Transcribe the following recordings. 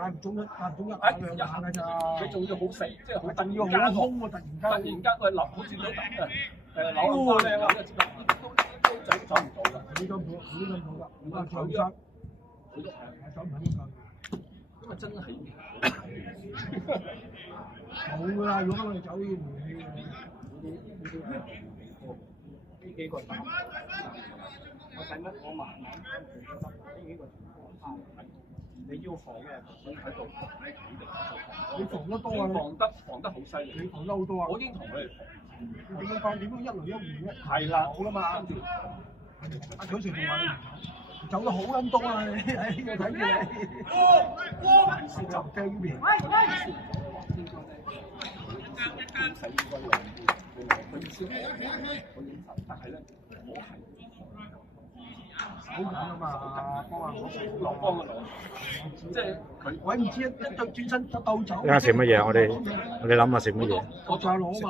間唔中一打兩下㗎咋。佢仲要好死，即係好突然要間好空喎，突然間佢扭好似扭扭翻咧，都走唔到啦。佢都冇㗎，而家上山，佢都係走唔緊要㗎。因為真係冇㗎啦，如果我哋走要回氣㗎。呢幾個打，我使乜我慢慢呢幾個你要防嘅人喺度，你防得多啊！防得好犀利，你防得好多啊！我已經同佢哋防。點樣防？點樣一來一回啫？係啦，好啦嘛。阿許 Sir 仲話你走得好撚多啊！你睇住你，就驚呢邊。但係咧，我係手緊啊嘛，幫落幫個腦，即係佢。我唔知一轉身就鬥走。而家食乜嘢？我哋諗下食乜嘢？我再攞嘛。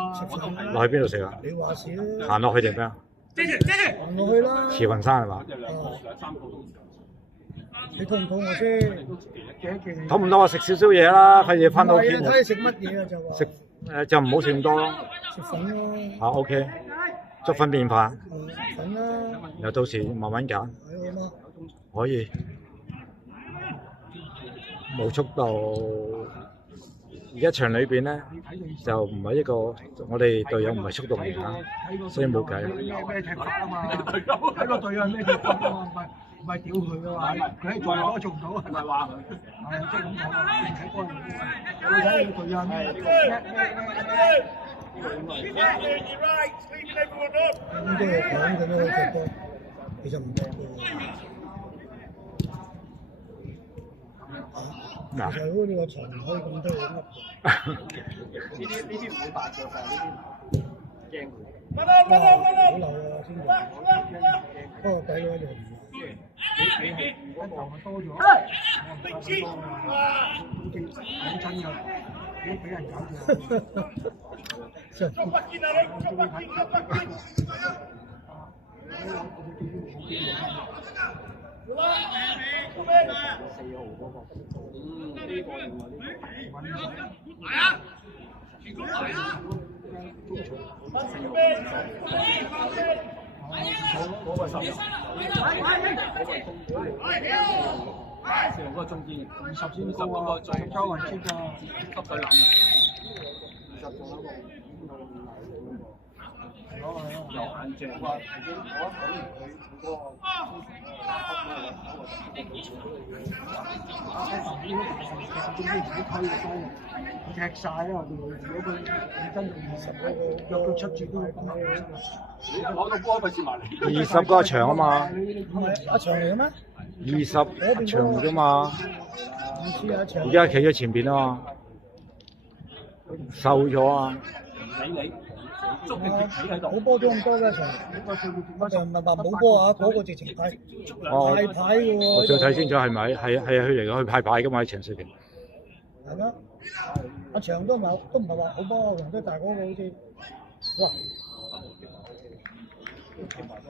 落去邊度食啊？你話事啦。行落去定咩啊？行落去啦。慈雲山係嘛？兩三個都。你肚唔肚餓先？肚唔多啊，食少少嘢啦，費事翻到屋企。睇你食乜嘢啊？就話。食就唔好食咁多咯。食粉咯。嚇 OK，粥粉麵飯。粉啦。又到時慢慢揀。係啊嘛。可以。冇速度。而家場裏邊咧就唔係一個，我哋隊友唔係速度型啊，所以冇計。咩踢法啊嘛？睇個隊友咩踢法啊嘛？唔係屌佢啊嘛！佢喺做我做唔到啊！唔係話佢。係即係咁講啊！睇波你睇你個隊友咩？咁都係講咁樣踢波，其實唔得嘅。嗱，其實嗰個場唔可以咁多嘢噏。呢啲唔會大腳㗎，呢啲驚佢。好流啊，先至。不過底嗰樣。一頭咪多咗，講真㗎，你俾人搞住。嗰個10，成個中堅，20先高啊，再周圍先㗎，急佢諗啊，20個嗰個。有眼鏡啊！我講完佢嗰個踢晒啦！如果佢真係20嗰個，約佢出住都係咁啊！攞到波費事埋嚟。20個場啊嘛。唔係阿長嚟嘅咩？20場啫嘛。唔知阿長。而家企咗前邊啊嘛。瘦咗啊！唔理你。捉定跌企喺度，冇波咗咁多嘅場，我就唔係話冇波啊，嗰個直情係派牌嘅喎。我再睇清楚係咪？係佢嚟嘅，佢派牌嘅嘛喺場上邊。係咯，阿長都唔係話好波，黃都大嗰個好似，哇！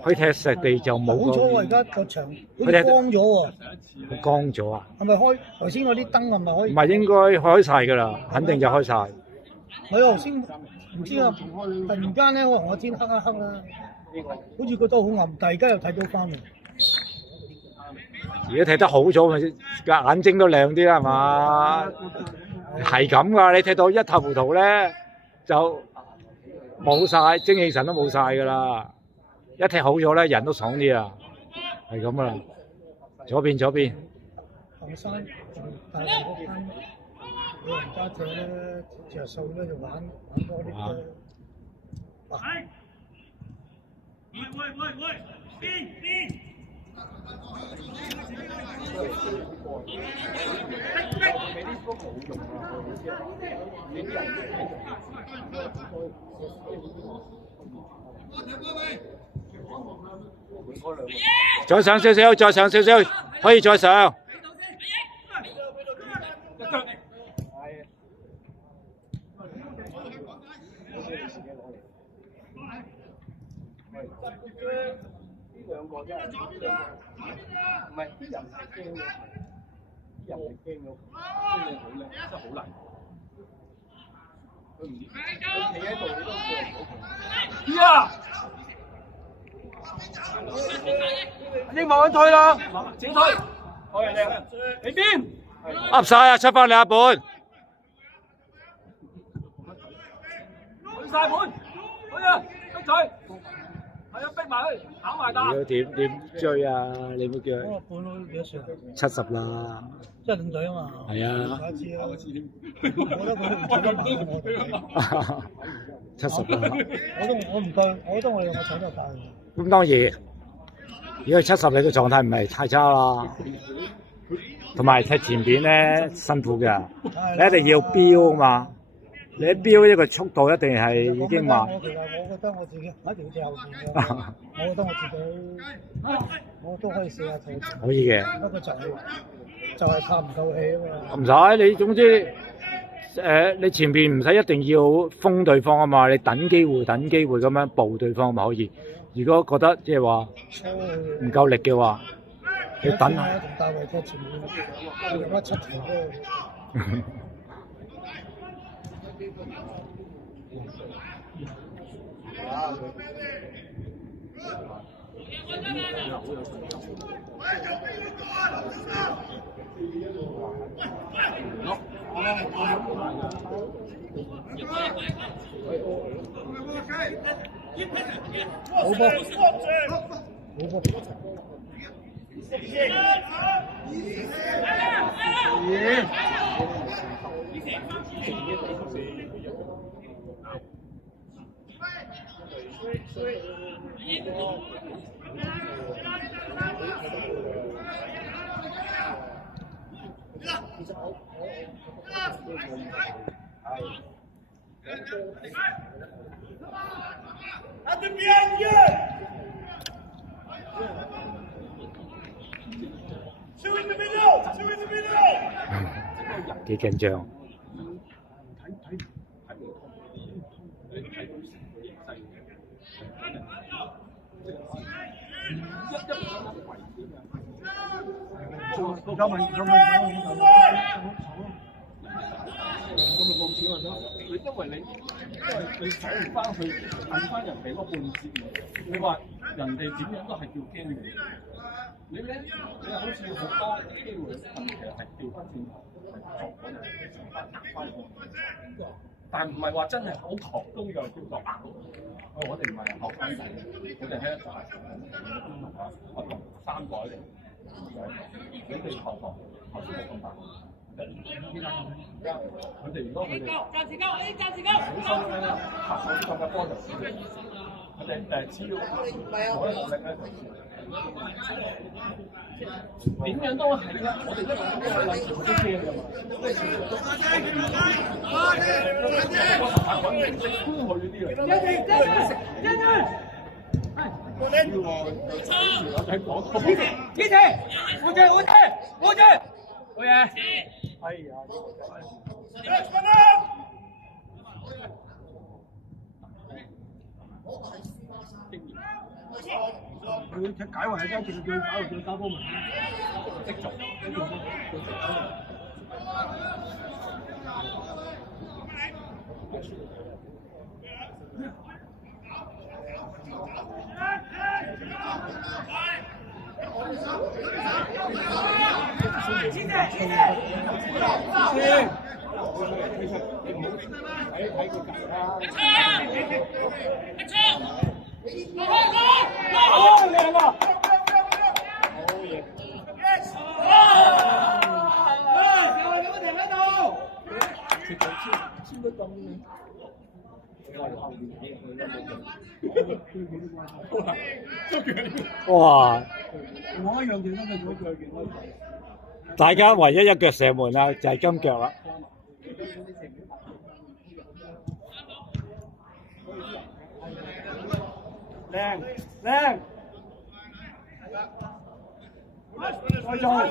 佢踢石地就冇。冇錯喎，而家個場好似光咗喎。光咗啊？係咪開頭先嗰啲燈係咪可以？唔係應該開晒㗎啦，肯定就開晒。係頭先。唔知啊！突然間咧，可能我天黑一黑啦，好似覺得好暗，但係而家又睇到翻喎。而家睇得好咗咪，眼睛都亮啲啦，係嘛？係咁㗎，你睇到一塌糊塗咧，就冇晒精氣神都冇晒㗎啦。一踢好咗咧，人都爽啲啊，係咁啦。左邊。行山大圍嗰間老人家姐咧，着數咧就玩多啲嘅。喂！邊！再上少少，可以再上。呢兩個真係唔係啲人係驚嘅，啲人係驚咗，真係好叻，真係好難。佢唔，佢企喺度你都過唔到佢。呀！英慢慢退啦，自己退，好人靚，你邊？噏晒啊！出翻嚟一半。去晒盤，好啊，逼佢，係啊，逼埋佢，跑埋打。點追啊？你冇叫嗰個半都幾多歲啊70啦。即係領隊啊嘛。係啊。我知啊。我覺得佢唔做得慢我哋。70啦。我唔夠，我覺得我哋我搶得快。咁當然，如果70你個狀態唔係太差啦，同埋踢前邊咧辛苦嘅，你一定要飆啊嘛。你一飆呢個速度一定係已經慢。我覺得我自己一定要踢後邊嘅。我覺得我自己我都可以試下踢。可以嘅。不過就係怕唔夠氣啊嘛。唔使，你總之你前邊唔使一定要封對方啊嘛，你等機會咁樣步對方咪可以。如果覺得即係話唔夠力嘅話，你等下。同大衛踢前面，用咗7條波。好波，好波。幾緊張。因為你走唔翻去，摁翻人哋嗰半截你話人哋點樣都係叫驚你。你咧，你好似好多機會，其實係調翻轉頭，係作嗰陣翻但唔係話真係好狂都有叫做我哋唔係學生仔，我哋喺一紮我同3改嚟，你哋學頭先冇咁大。佢哋如果佢哋暫時夠，小心咧，拍手上嘅波就少。佢哋只要攞力咧就點樣都係啦，我哋一路都係諗住佢都驚㗎嘛。我實習揾唔識搬佢嗰啲嚟。我喺講。支持，我借。好嘢！哎呀！佢踢解圍真係叫搞到交波門。識做。哇！我一樣勁得佢大家唯一一腳射門啦，就係金腳啦。靚，再做。係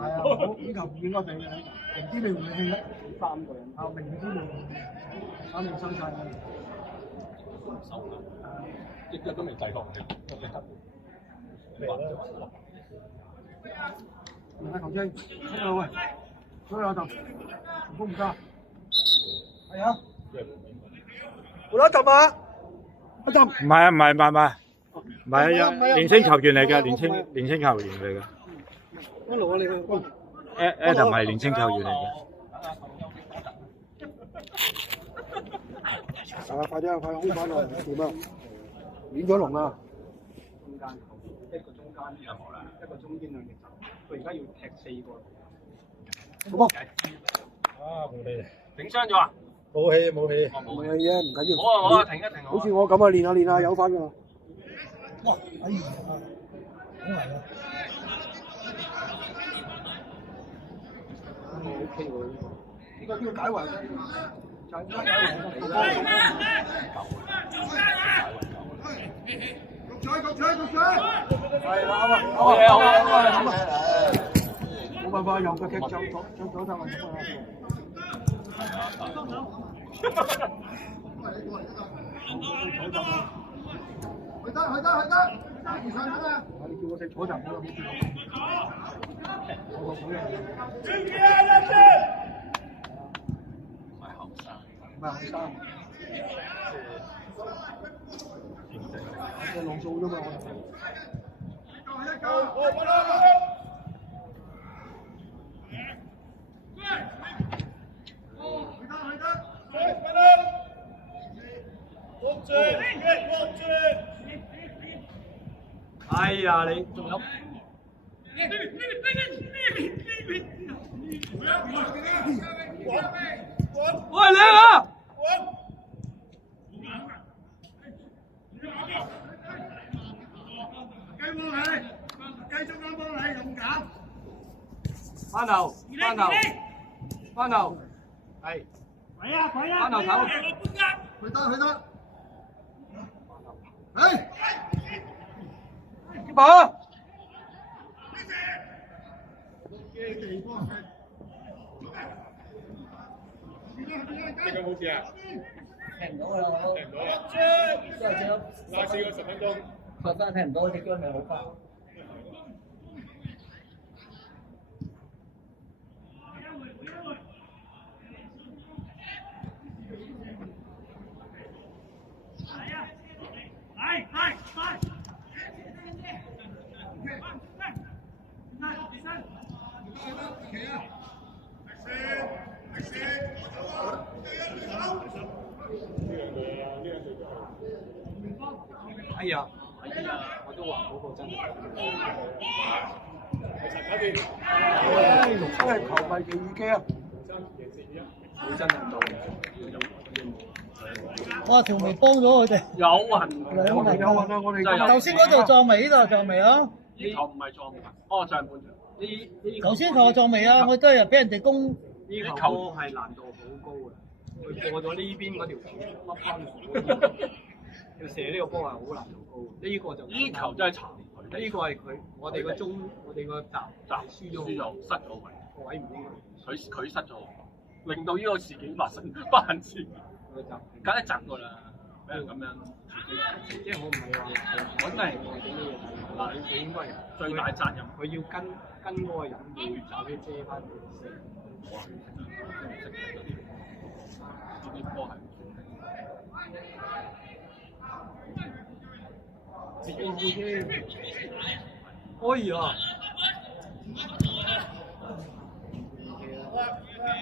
啊，好呢球唔應該俾嘅，明知你唔會氣嘅，3個人，明知你3年收晒啦。一腳都未制落嚟，嚟球證，出啦喂，出啦就，唔公唔得，係啊，換一陣啊，一陣，唔係啊，唔係年青球員嚟嘅，年青球員嚟嘅。一路啊你去， Adam 係年青球員嚟嘅。啊快啲啊，快啲，好快啊，掂啊，亂咗龍啊！中間球，一個中間就冇啦，一個中堅兩隻手，佢而家要踢4個。好冇？啊冇理，整傷咗啊？冇氣冇氣，冇嘢啫，唔緊要。好啊，停一停。好似我咁啊，練下有翻噶啦。哇！哎呀，好嚟啊！ OK 喎，呢個要解圍嘅，就係解圍。係啦，啱啊，好啊，冇辦法，右腳踢左手運咁啊。去得，唔上得啊！你叫我踢左就唔好啦，冇叫唔係後生，我浪數啫嘛，哎呀，你仲有？喂，靚啊！翻頭，係。翻頭頭。去得，哎，啲波。呢個冇事啊？聽唔到㗎啦，我聽唔到啊？都係只拉試過10分鐘。學生聽唔到，隻腳咪好快。哎呀，我都話嗰個真係。真係球迷奇遇記啊！佢真係唔到。哇！條眉幫咗佢哋。有運，有運啊！我哋頭先嗰度撞眉，呢度撞眉啊！呢球唔係撞嘅，哦上半場。呢頭先同我撞眉啊！我都係俾人哋攻。呢球係難度好高嘅，佢過咗呢邊嗰條柱，凹翻嚟。要射呢個波係好難度高，呢個就呢球真係殘佢。呢個係佢，我哋個閘輸咗失咗位，個位唔應該。佢失咗，令到呢個事件發生翻次。個閘梗係窒㗎啦，俾人咁樣。即係我唔係話我真係我係呢嘢，嗱佢應該係最大責任，佢要跟嗰個人要走去遮翻佢先。呢啲波係。可以啊！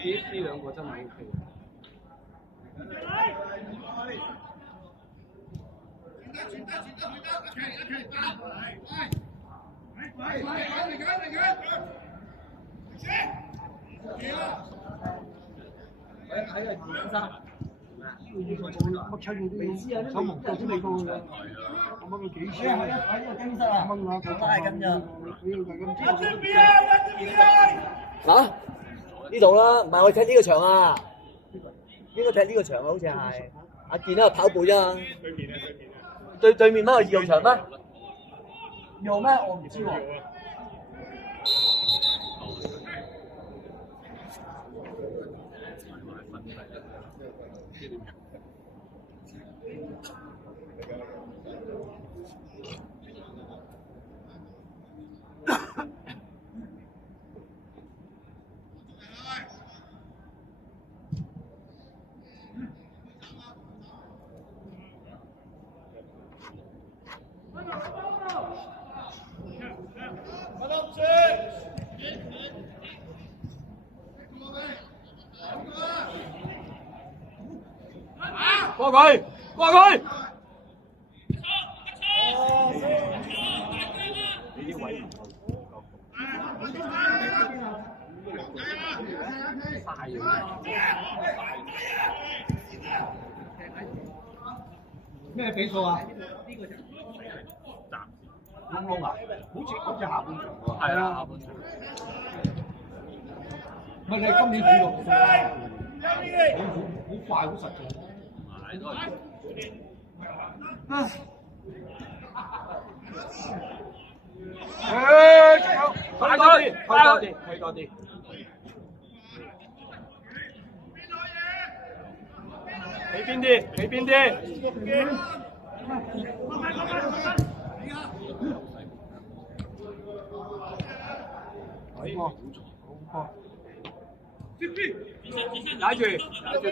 呢兩個真係 OK。睇下點生。乜親嗰啲手蒙腳先嚟到㗎，咁佢幾錢啊？喺呢個更衣室啊，蚊啊，我拉緊㗎。嚇？呢度啦，唔係我踢呢個場啊，應該踢呢個場啊，好似係。阿健啊，跑步啫嘛。對面咩係2號場咩？2號咩？我唔知喎。過佢，過佢。咩比數啊？窿窿啊？好似下半場喎。係啊，下半場。唔係你今年幾個數啊？好快好實在。仲有快多啲，快多啲，快多啲。企邊啲，企邊啲。踩住，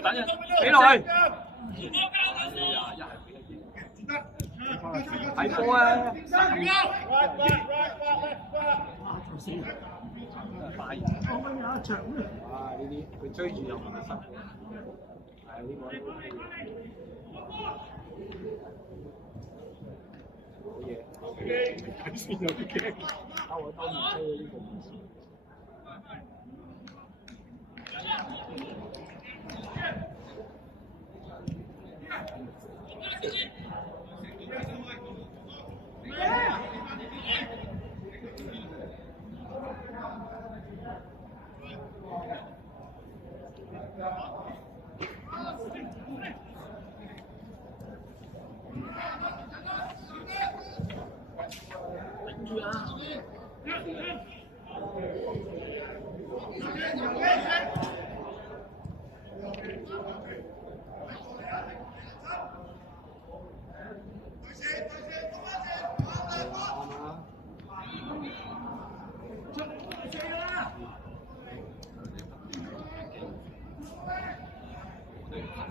等陣，俾落去。睇波啊！呢啲佢追住又唔得。係呢個。好嘢。睇先有啲驚。我當然追呢個。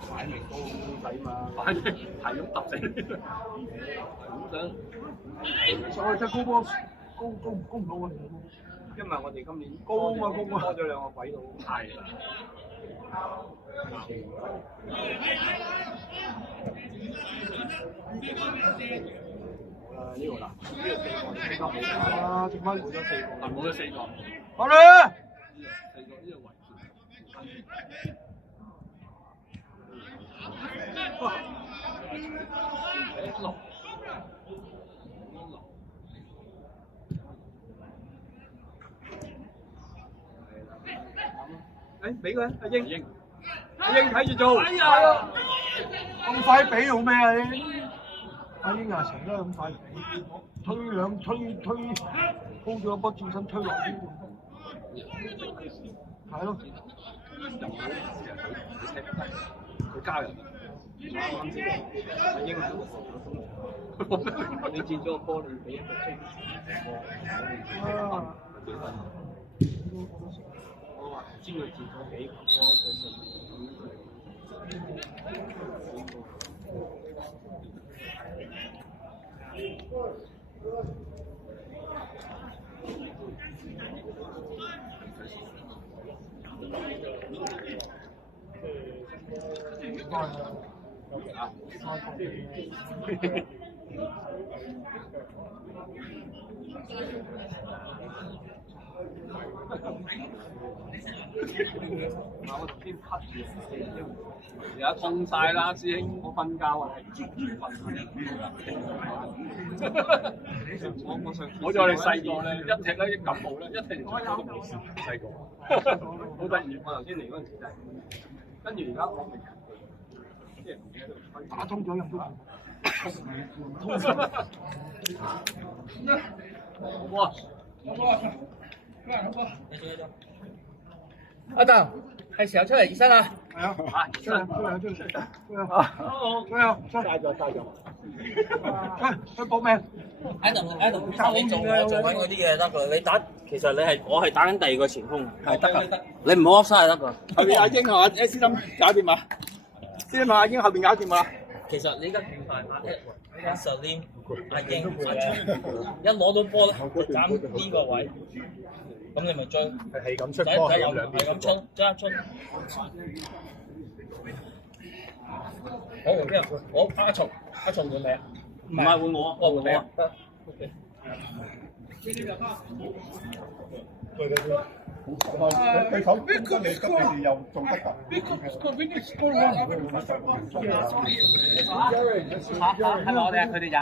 擺明高公仔嘛，擺明係咁揼死你，咁想。所以真高波高唔到我哋。因為我哋今年高嘛高嘛，多咗兩個鬼佬。係。呢個啦，呢個4個應該冇啦，剩翻冇咗4個，冇咗4個。好啦。4個呢個圍住。誒，俾佢阿英，阿英睇住做。哎呀！咁快俾做咩啊？阿英啊，成日都咁快俾，推高咗一波轉身推落邊度？係咯。佢加人。啱先，阿英喺度你佔咗個波，你俾一個追。我話知佢佔咗幾個波，佢我頭先咳住而家痛晒啦，師兄，我瞓覺啊，係接住瞓。我哋細個咧，一踢咧感冒咧，一踢完就冇事。細個好得意，我頭先嚟嗰陣時就係，跟住而家我明即係唔記得打通咗人都哇！阿鄧，係時候出嚟熱身啦。係啊，出嚟，去搏命。Adam，你做緊嗰啲嘢得㗎，你打其實我係打緊第二個前鋒，係得㗎，你唔好 offside 得㗎。後邊阿英係嘛？斯森搞掂嘛？斯森阿英後邊搞掂嘛？其實你而家轉快阿 Salim、阿英、阿昌，一攞到波咧就斬呢個位，咁你咪追，係咁出波，係咁衝，即刻衝。我換邊個？我阿松換你啊？唔係換我啊，我換你啊。對手攻得你急，你又做得㗎。係咪我哋啊？佢哋咋？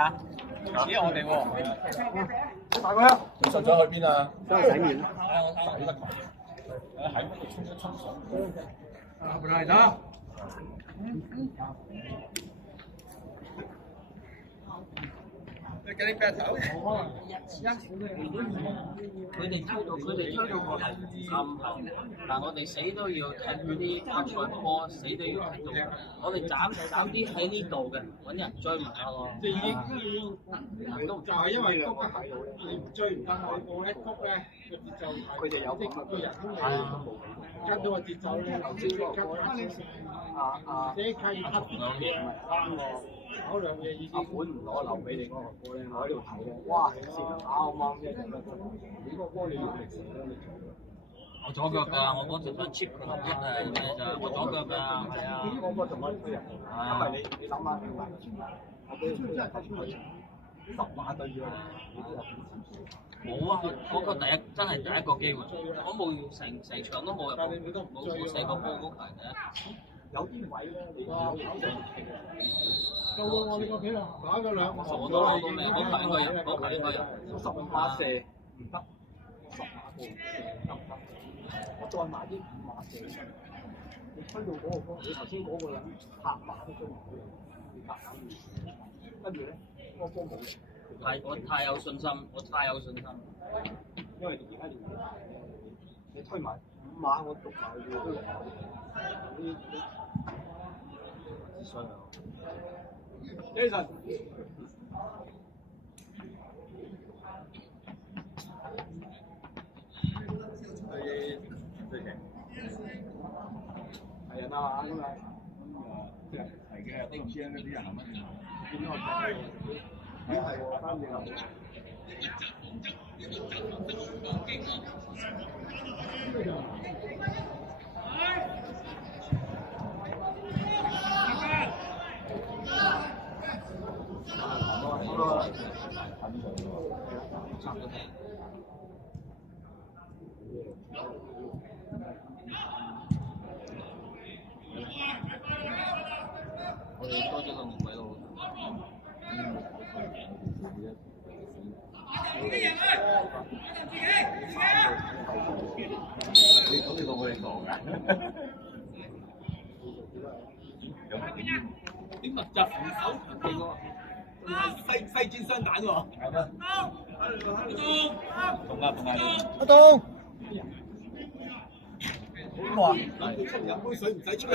咦，我哋喎。大佢啊！出咗去邊啊？真係洗面。洗得佢。喺嗰度沖一沖水。啊，不來的。佢哋推到個但我哋死都要踢嗰啲巴塞波，死都要踢到。我哋斬啲喺呢度嘅，揾人追埋咯。即係已經就係因為谷得喺度，你唔追唔得，我一谷咧個節奏佢哋有即係個人跟到個節奏咧，頭先個即係契合啱喎。嗰兩嘢意思。阿本唔攞留俾你嗰個波咧，我喺度睇咧，哇！啱啱嘅，你個波你用力射咧，你我左腳㗎，我嗰條想 cheap 佢就我左腳㗎，係啊。嗰個仲可以推人，因為你諗下，我俾佢10碼對住冇啊！嗰個真係第一個機會，我冇成場都冇入，冇射過波嗰球嘅。有啲位咧，你夠我哋個幾啦，打咗兩個我都攞到未？嗰球應該入15碼射唔得，10碼射得唔得？我再買啲5碼射，你推到嗰個波，你頭先嗰個人拍馬都追唔到，你夾硬跟住咧，嗰個波冇力。我太有信心，因為而家你推埋5碼，我讀埋佢都你傷啊 ！Jason， 係人啊咁啊，係嘅，都唔知嗰啲人諗乜嘢，點解我係喎，翻轉頭。我哋多咗個五位咯。你咁你同我哋講㗎？啲密集防守強勁喎，西煎雙蛋喎。係咩？同啊！阿東，哇！諗住飲杯水唔使出去。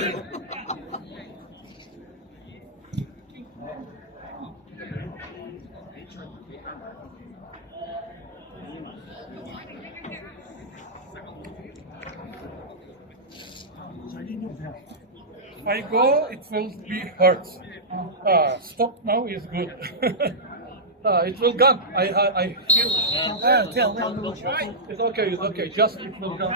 I go, it will be hurt. Stop now is good. It will come. I feel. It's okay. It's okay. Just it will come.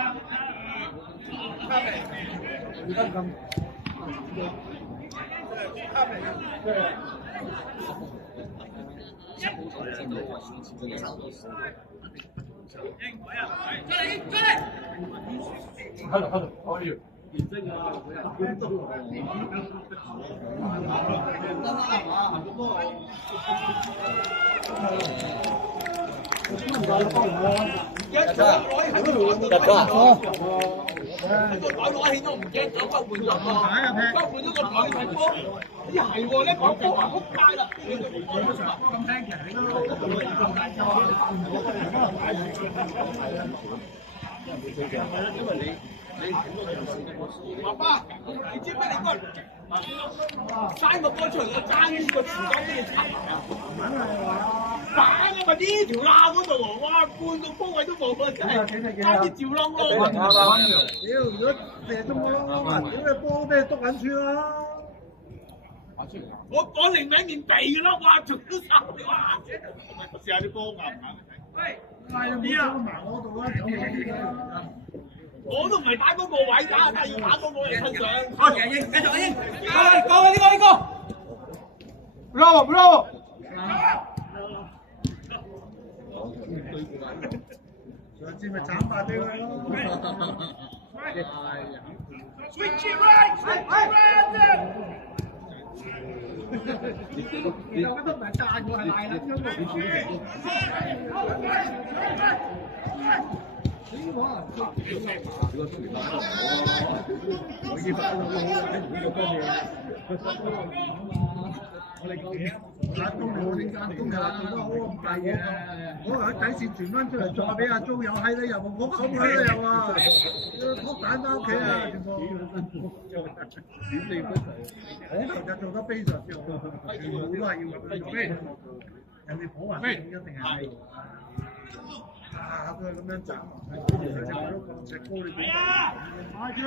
Hello, how are you? 攞起都唔驚，走不換人喎，不換咗個台睇波，咦係喎，呢個波啊撲街啦！咁聽嘅，因為你爸爸，你知唔知你個生個波出嚟，我爭呢個時間俾你插啊！打啊嘛呢條罅嗰度喎，哇半個波位都冇啊，真係差啲照窿窿。屌，如果射中個窿窿啊，屌你波俾你篤緊穿啦！我擰歪面鼻啦，哇！仲都殺你哇！試下啲波硬唔硬？喂，拉到冇收埋我度啦，走啦！我都唔係打嗰個位打，但係要打嗰個人身上。阿英，繼續阿英，過呢個。！Bravo bravo！上次咪斬敗俾佢咯。Switch it right！你有乜都唔係讚我係賴撚咗我哋講嘢，阿鐘我點間鐘又話做得好咁計嘅，我喺底線傳翻出嚟，再俾阿鐘有閪咧又冇口佢啦又話，撲蛋翻屋企啊全部。我頭就做得非常之好，全部都係要咁樣做。人哋普雲一定係佢係咁樣斬，佢就攞個石膏你點打住？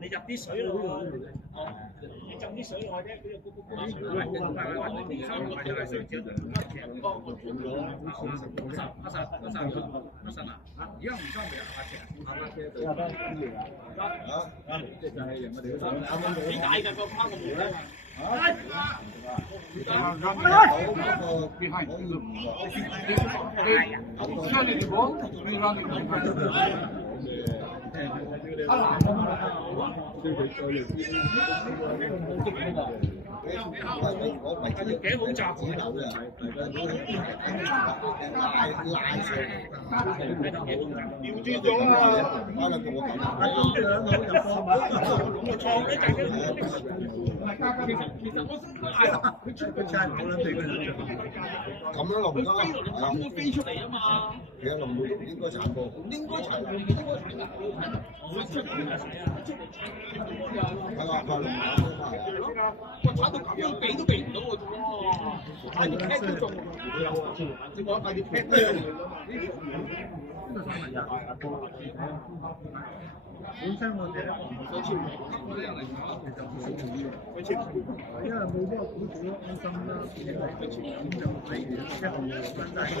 你入啲水落去，你浸啲水落去啫，佢就而家唔收未啊？幾大㗎個框個門咧？咁樣落唔得啦，飛出嚟啊嘛！其實林梅應該殘過，應該殘，係嘛？我踩到咁樣避都避唔到我啫喎，踩條 pad 都中，你講踩條 pad 都中。本身我哋咧其實因為冇嗰個股主安心啦，咁就例如一行翻晒上，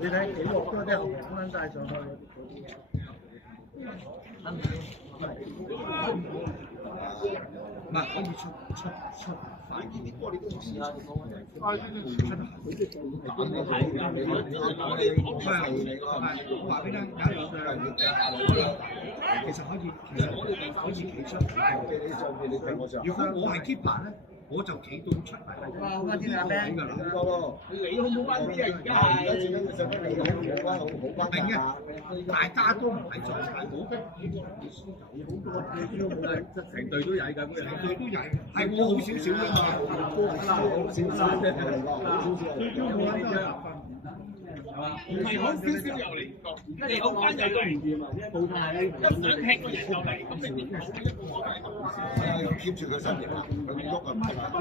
你睇幾個都係一行翻晒上去。唔係可以出快啲啲波，你都試下。話俾你聽，其實可以企出。如果我係 keeper 咧，我就企到出嚟。哇！好翻啲啦，咩？你好冇翻啲啊！而家係明嘅，大家都唔係做大股，成隊都曳㗎，成隊都曳，係我好少少啫嘛，好少少啫，唔係好少少又嚟唔到，你好翻又都唔掂啊！冇太一想踢個人就嚟，咁你點講一個我係要 keep 住佢身形啊，佢唔喐啊唔係咁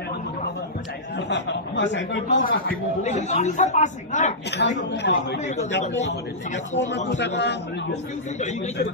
啊，成隊波就係我好少少，7、8成啦，入波乜都得啦，少少就已經出嚟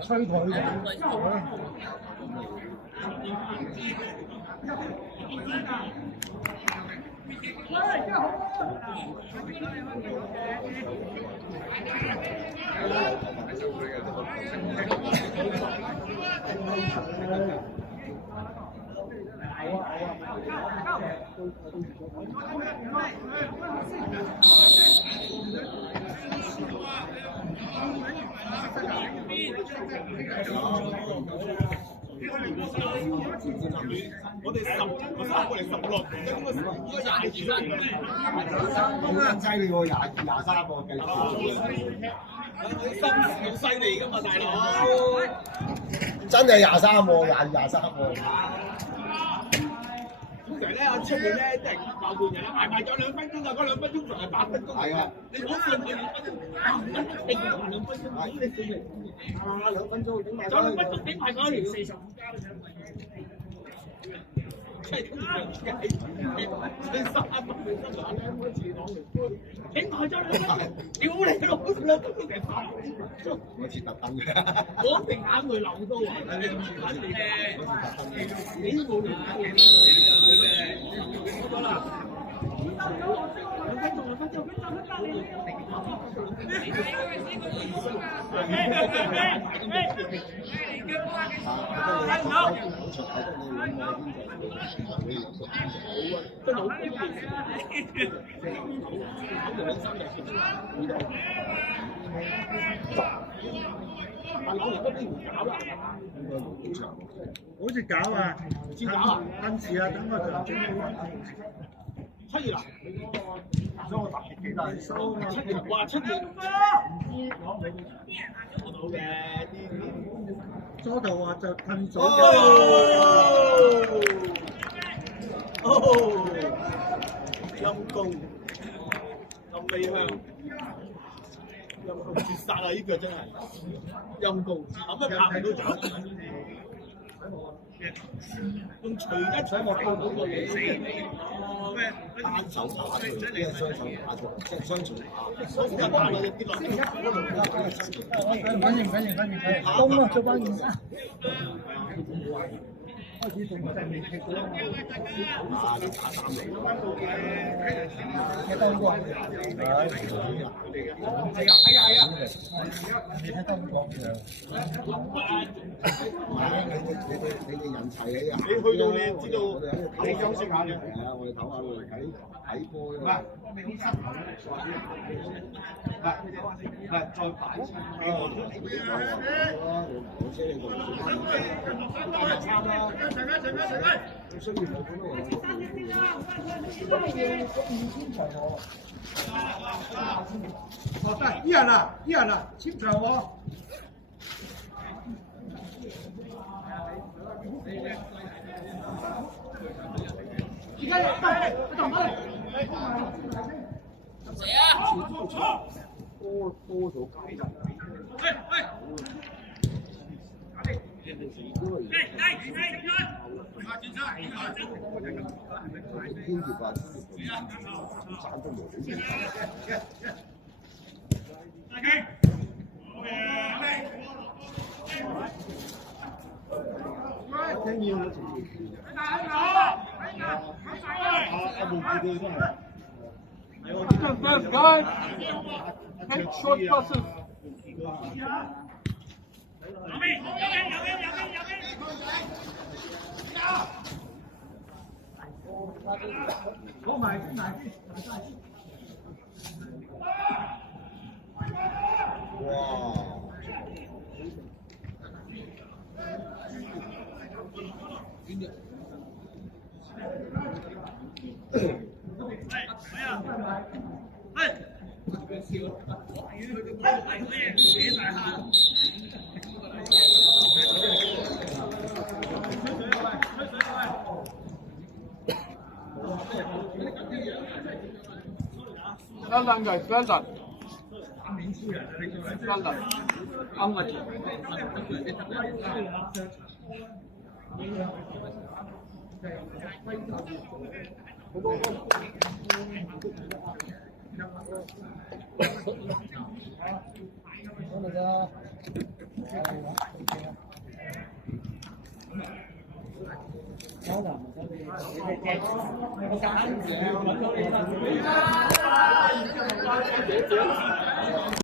吹台我哋13個嚟16，應該咁啊，犀利喎，23個計心好犀利㗎嘛，大佬！真係23個，23個。通常咧，我出面咧即係後半人啦，埋咗2分鐘啊，嗰2分鐘仲係8分鐘。係啊，你唔好信佢2分鐘，定2分鐘，咁你信嚟？啊，2分鐘頂埋。仲2分鐘頂埋佢。45加真係真3分鐘得兩個字攞嚟搬，頂埋咗2分鐘，屌你老母2分鐘成3分鐘。我似特登嘅。我一定眼淚流到啊！你唔睇你都冇聯繫嘅。好啦。好似搞啊，先搞啊，跟住啊，等我就整好。7月啦，所以我特別幾大數啊！7月，哇！7月，攞到嘅初頭話就噴咗陰公，咁味香，陰公絕殺啊！呢腳真係陰公，咁都拍唔到走。用除一除我到個嘢死咩？單手打佢，即係雙手打佢，即係雙重打。我而家打你跌落嚟。攻啊！做翻件衫。開始仲真係未踢到啊！你打3嚟。踢多過。未踢多過。你哋人齊起啊！你去到你知道，你休息下嘅。係啊，我哋唞下佢睇波啫嘛。再擺我車你需要我哦，得，一人啦，簽場喎。多咗解就。天橋啊！斬得無理。聽要我First guy, take short passes. Well done, guys. Well done. Well done. How much?